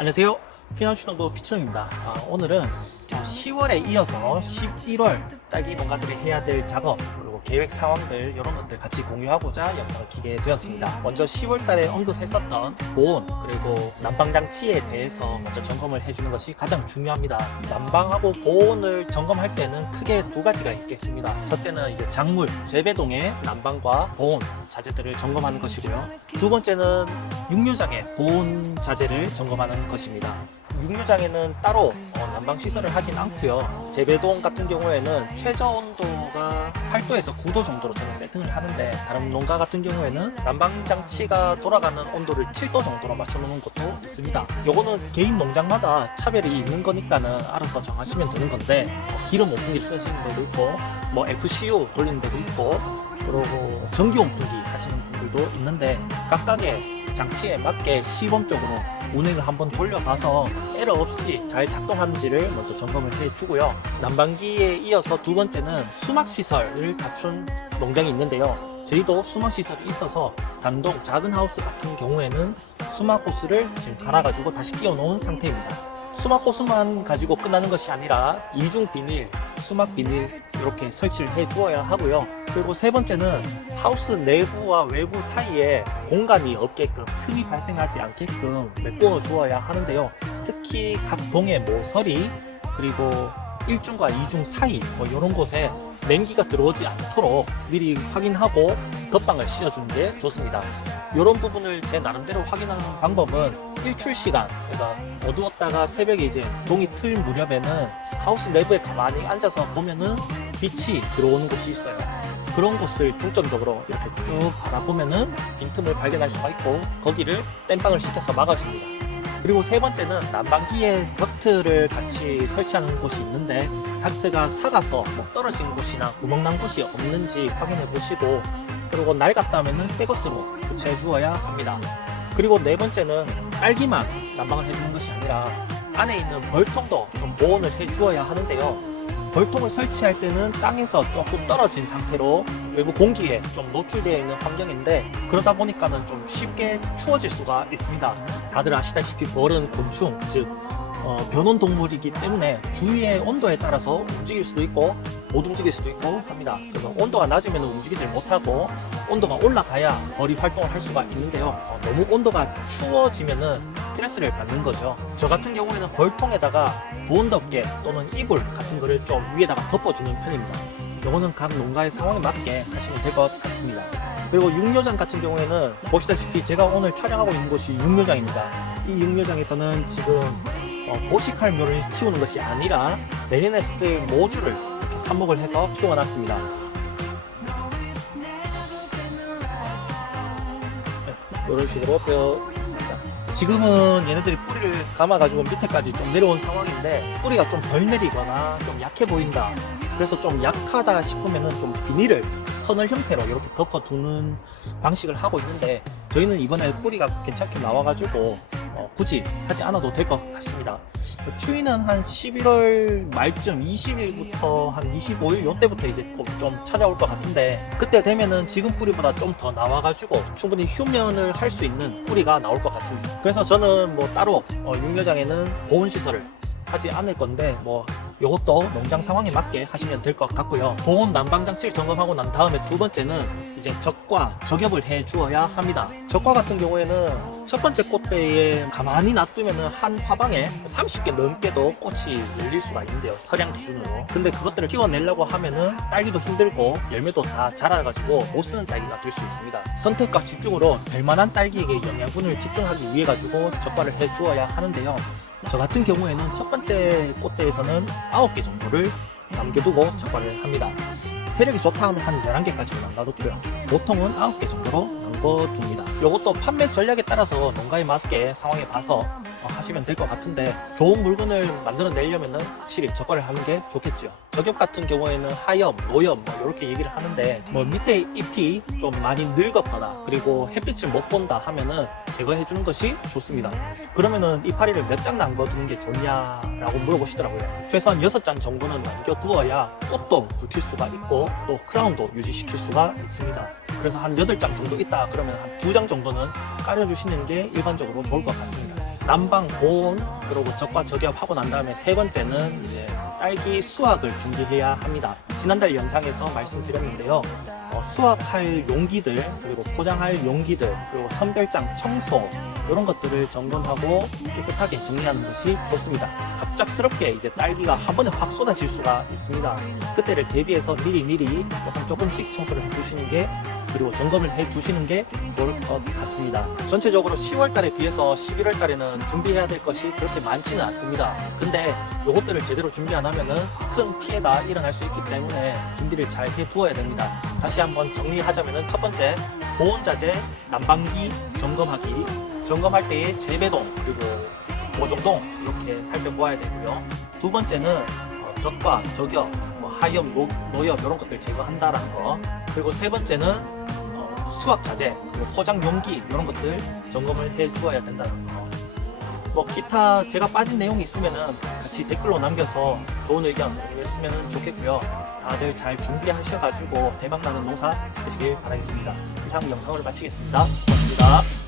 안녕하세요. 피난주정보 피처입니다. 오늘은 10월에 이어서 11월 딸기 농가들이 해야 될 작업 그리고 계획 상황들 이런 것들 같이 공유하고자 영상을 켜게 되었습니다. 먼저 10월 달에 언급했었던 보온 그리고 난방장치에 대해서 먼저 점검을 해주는 것이 가장 중요합니다. 난방하고 보온을 점검할 때는 크게 두 가지가 있겠습니다. 첫째는 이제 작물 재배동의 난방과 보온 자재들을 점검하는 것이고요. 두 번째는 육류장의 보온 자재를 점검하는 것입니다. 육류장에는 따로 난방 시설을 하진 않고요. 재배동 같은 경우에는 최저 온도가 8도에서 9도 정도로 저는 세팅을 하는데, 다른 농가 같은 경우에는 난방 장치가 돌아가는 온도를 7도 정도로 맞춰놓는 것도 있습니다. 요거는 개인 농장마다 차별이 있는 거니까는 알아서 정하시면 되는 건데, 기름 온풍기를 쓰시는 데도 있고, FCU 돌리는 데도 있고, 그리고 전기 온풍기 하시는 분들도 있는데, 각각의 장치에 맞게 시범적으로 운행을 한번 돌려봐서 에러 없이 잘 작동하는지를 먼저 점검을 해주고요. 난방기에 이어서 두 번째는 수막시설을 갖춘 농장이 있는데요. 저희도 수막시설이 있어서 단독 작은 하우스 같은 경우에는 수막 호스를 지금 갈아가지고 다시 끼워 놓은 상태입니다. 수막 호스만 가지고 끝나는 것이 아니라 이중 비닐, 수막 비닐 이렇게 설치를 해 주어야 하고요. 그리고 세 번째는 하우스 내부와 외부 사이에 공간이 없게끔, 틈이 발생하지 않게끔 메꿔 주어야 하는데요. 특히 각 동의 모서리 그리고 1중과 2중 사이 이런 곳에 냉기가 들어오지 않도록 미리 확인하고 덧방을 씌워주는 게 좋습니다. 이런 부분을 제 나름대로 확인하는 방법은 일출 시간, 그러니까 어두웠다가 새벽에 이제 동이 틀 무렵에는 하우스 내부에 가만히 앉아서 보면은 빛이 들어오는 곳이 있어요. 그런 곳을 중점적으로 이렇게 쭉 바라보면은 빈틈을 발견할 수가 있고, 거기를 땜빵을 시켜서 막아줍니다. 그리고 세 번째는 난방기에 덕트를 같이 설치하는 곳이 있는데, 덕트가 삭아서 떨어진 곳이나 구멍난 곳이 없는지 확인해 보시고, 그리고 낡았다면 새 것으로 교체해 주어야 합니다. 그리고 네 번째는 딸기만 난방을 해주는 것이 아니라 안에 있는 벌통도 좀 보온을 해 주어야 하는데요. 벌통을 설치할 때는 땅에서 조금 떨어진 상태로 외부 공기에 좀 노출되어 있는 환경인데, 그러다 보니까는 좀 쉽게 추워질 수가 있습니다. 다들 아시다시피 벌은 곤충, 즉 변온 동물이기 때문에 주위의 온도에 따라서 움직일 수도 있고 못 움직일 수도 있고 합니다. 그래서 온도가 낮으면 움직이질 못하고 온도가 올라가야 벌이 활동을 할 수가 있는데요. 너무 온도가 추워지면은 스트레스를 받는 거죠. 저 같은 경우에는 벌통에다가 보온 덮개 또는 이불 같은 거를 좀 위에다가 덮어주는 편입니다. 이거는 각 농가의 상황에 맞게 하시면 될 것 같습니다. 그리고 육류장 같은 경우에는 보시다시피 제가 오늘 촬영하고 있는 곳이 육류장입니다. 이 육류장에서는 지금 보시칼묘를 키우는 것이 아니라 내년에 쓸 모주를 이렇게 삽목을 해서 키워놨습니다. 이런 식으로 되어 있습니다. 지금은 얘네들이 뿌리를 감아가지고 밑에까지 좀 내려온 상황인데, 뿌리가 좀 덜 내리거나 좀 약해 보인다, 그래서 좀 약하다 싶으면은 좀 비닐을 터널 형태로 이렇게 덮어두는 방식을 하고 있는데, 저희는 이번에 뿌리가 괜찮게 나와가지고 굳이 하지 않아도 될 것 같습니다. 추위는 한 11월 말쯤 20일부터 한 25일 요때부터 이제 좀 찾아올 것 같은데, 그때 되면은 지금 뿌리보다 좀 더 나와가지고 충분히 휴면을 할 수 있는 뿌리가 나올 것 같습니다. 그래서 저는 따로 육류장에는 보온시설을 하지 않을 건데, 요것도 농장 상황에 맞게 하시면 될 것 같고요. 보온 난방 장치를 점검하고 난 다음에 두 번째는 이제 적과 저겹을 해 주어야 합니다. 적과 같은 경우에는 첫 번째 꽃대에 가만히 놔두면은 한 화방에 30개 넘게도 꽃이 열릴 수가 있는데요, 서량 기준으로. 근데 그것들을 키워내려고 하면은 딸기도 힘들고 열매도 다 자라가지고 못 쓰는 딸기가 될 수 있습니다. 선택과 집중으로 될 만한 딸기에게 영양분을 집중하기 위해 가지고 적과를 해 주어야 하는데요. 저 같은 경우에는 첫 번째 꽃대에서는 9개 정도를 남겨두고 적과를 합니다. 세력이 좋다 하면 한 11개까지는 남겨두고요. 보통은 9개 정도로 남겨둡니다. 이것도 판매 전략에 따라서 농가에 맞게 상황에 봐서 하시면 될 것 같은데, 좋은 물건을 만들어내려면 확실히 적과를 하는 게 좋겠죠. 저겹 같은 경우에는 하염, 노염 이렇게 얘기를 하는데, 밑에 잎이 좀 많이 늙었거나 그리고 햇빛을 못 본다 하면은 제거해 주는 것이 좋습니다. 그러면은 이파리를 몇 장 남겨두는 게 좋냐라고 물어보시더라고요. 최소한 6장 정도는 남겨두어야 꽃도 굵힐 수가 있고 또 크라운도 유지시킬 수가 있습니다. 그래서 한 8장 정도 있다 그러면 한 2장 정도는 깔아주시는 게 일반적으로 좋을 것 같습니다. 난방 보온 그리고 적과 저기압하고 난 다음에 세 번째는 이제 딸기 수확을 준비해야 합니다. 지난달 영상에서 말씀드렸는데요. 수확할 용기들 그리고 포장할 용기들 그리고 선별장 청소 이런 것들을 점검하고 깨끗하게 정리하는 것이 좋습니다. 갑작스럽게 이제 딸기가 한 번에 확 쏟아질 수가 있습니다. 그때를 대비해서 미리 조금씩 청소를 해주시는 게 그리고 점검을 해주시는 게 좋을 것 같습니다. 전체적으로 10월 달에 비해서 11월 달에는 준비해야 될 것이 그렇게 많지는 않습니다. 근데 이것들을 제대로 준비 안 하면은 큰 피해가 일어날 수 있기 때문에 준비를 잘 해두어야 됩니다. 다시 한번 정리하자면은 첫 번째, 보온자재, 난방기 점검하기, 점검할 때의 재배동 그리고 보정동 이렇게 살펴보아야 되고요. 두 번째는 적과 저격, 하염, 노염 이런 것들 제거한다라는 거. 그리고 세 번째는 수확 자재, 그리고 포장 용기 이런 것들 점검을 해 주어야 된다는 거. 기타 제가 빠진 내용이 있으면은 같이 댓글로 남겨서 좋은 의견 했으면 좋겠고요. 다들 잘 준비하셔가지고 대박나는 농사 되시길 바라겠습니다. 이상 영상을 마치겠습니다. 고맙습니다.